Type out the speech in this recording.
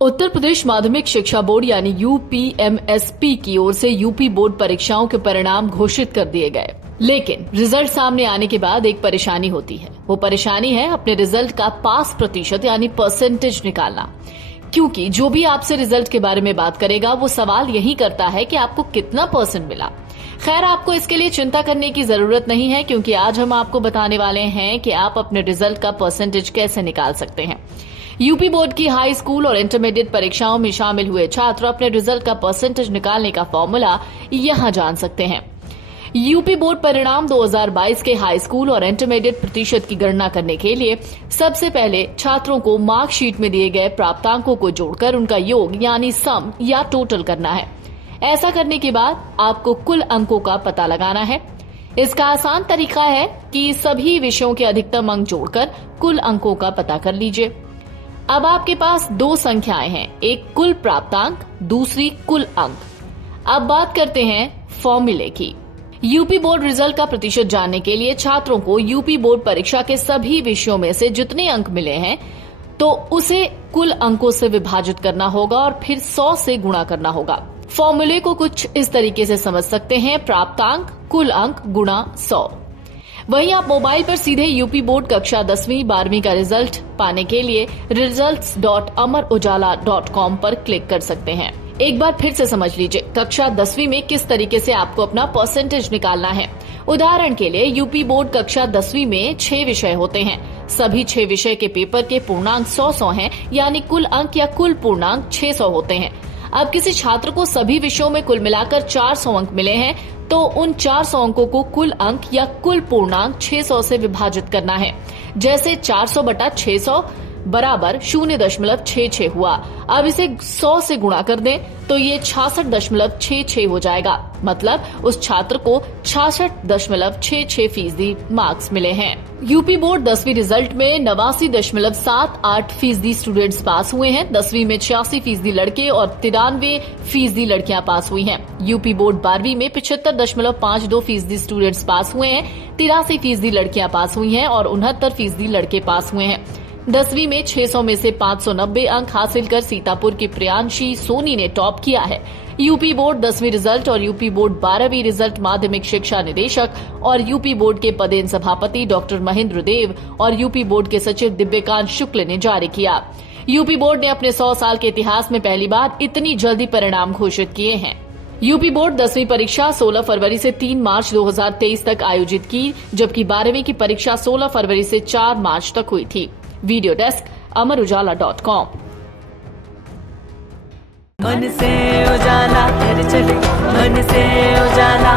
उत्तर प्रदेश माध्यमिक शिक्षा बोर्ड यानी यूपीएमएसपी की ओर से यूपी बोर्ड परीक्षाओं के परिणाम घोषित कर दिए गए, लेकिन रिजल्ट सामने आने के बाद एक परेशानी होती है। वो परेशानी है अपने रिजल्ट का पास प्रतिशत यानी परसेंटेज निकालना, क्योंकि जो भी आपसे रिजल्ट के बारे में बात करेगा वो सवाल यही करता है कि आपको कितना परसेंट मिला। खैर, आपको इसके लिए चिंता करने की जरूरत नहीं है, क्योंकि आज हम आपको बताने वाले हैं कि आप अपने रिजल्ट का परसेंटेज कैसे निकाल सकते हैं। यूपी बोर्ड की हाई स्कूल और इंटरमीडिएट परीक्षाओं में शामिल हुए छात्र अपने रिजल्ट का परसेंटेज निकालने का फॉर्मूला यहां जान सकते हैं। यूपी बोर्ड परिणाम 2022 के हाई स्कूल और इंटरमीडिएट प्रतिशत की गणना करने के लिए सबसे पहले छात्रों को मार्कशीट में दिए गए प्राप्तांकों को जोड़कर उनका योग यानी सम या टोटल करना है। ऐसा करने के बाद आपको कुल अंकों का पता लगाना है। इसका आसान तरीका है कि सभी विषयों के अधिकतम अंक जोड़कर कुल अंकों का पता कर लीजिए। अब आपके पास दो संख्याएं हैं, एक कुल प्राप्तांक, दूसरी कुल अंक। अब बात करते हैं फॉर्मूले की। यूपी बोर्ड रिजल्ट का प्रतिशत जानने के लिए छात्रों को यूपी बोर्ड परीक्षा के सभी विषयों में से जितने अंक मिले हैं तो उसे कुल अंकों से विभाजित करना होगा और फिर 100 से गुणा करना होगा। फॉर्मूले को कुछ इस तरीके से समझ सकते हैं, प्राप्तांक कुल अंक गुणा 100। वहीं आप मोबाइल पर सीधे यूपी बोर्ड कक्षा 10वीं 12वीं का रिजल्ट पाने के लिए results.amarujala.com पर क्लिक कर सकते हैं। एक बार फिर से समझ लीजिए, कक्षा 10वीं में किस तरीके से आपको अपना परसेंटेज निकालना है। उदाहरण के लिए यूपी बोर्ड कक्षा 10वीं में 6 विषय होते हैं। सभी 6 विषय के पेपर के पूर्णांक 100 हैं, यानी कुल अंक या कुल पूर्णांक 600 होते हैं। अब किसी छात्र को सभी विषयों में कुल मिलाकर 400 अंक मिले हैं, तो उन 400 अंकों को कुल अंक या कुल पूर्णांक 600 से विभाजित करना है। जैसे 400 बटा 600 बराबर 0.66 हुआ। अब इसे 100 से गुणा कर दें तो ये 66.66 हो जाएगा। मतलब उस छात्र को 66.66% मार्क्स मिले हैं। यूपी बोर्ड 10वीं रिजल्ट में 89.78% स्टूडेंट्स पास हुए हैं। 10वीं में 86% लड़के और 93% लड़कियां पास हुई हैं। यूपी बोर्ड 12वीं में 75.52% स्टूडेंट्स पास हुए हैं। 83% लड़कियां पास हुई हैं और 69% लड़के पास हुए हैं। 10वीं में 600 में से 590 अंक हासिल कर सीतापुर की प्रियांशी सोनी ने टॉप किया है। यूपी बोर्ड 10वीं रिजल्ट और यूपी बोर्ड 12वीं रिजल्ट माध्यमिक शिक्षा निदेशक और यूपी बोर्ड के पदेन सभापति डॉक्टर महेंद्र देव और यूपी बोर्ड के सचिव दिव्यकांत शुक्ल ने जारी किया। यूपी बोर्ड ने अपने 100 साल के इतिहास में पहली बार इतनी जल्दी परिणाम घोषित किए हैं। यूपी बोर्ड 10वीं परीक्षा 16 फरवरी से 3 मार्च 2023 तक आयोजित की, जबकि 12वीं की परीक्षा 16 फरवरी से 4 मार्च तक हुई थी। Video desk amarujala.com। मन से उजाला कर चले, मन से उजाला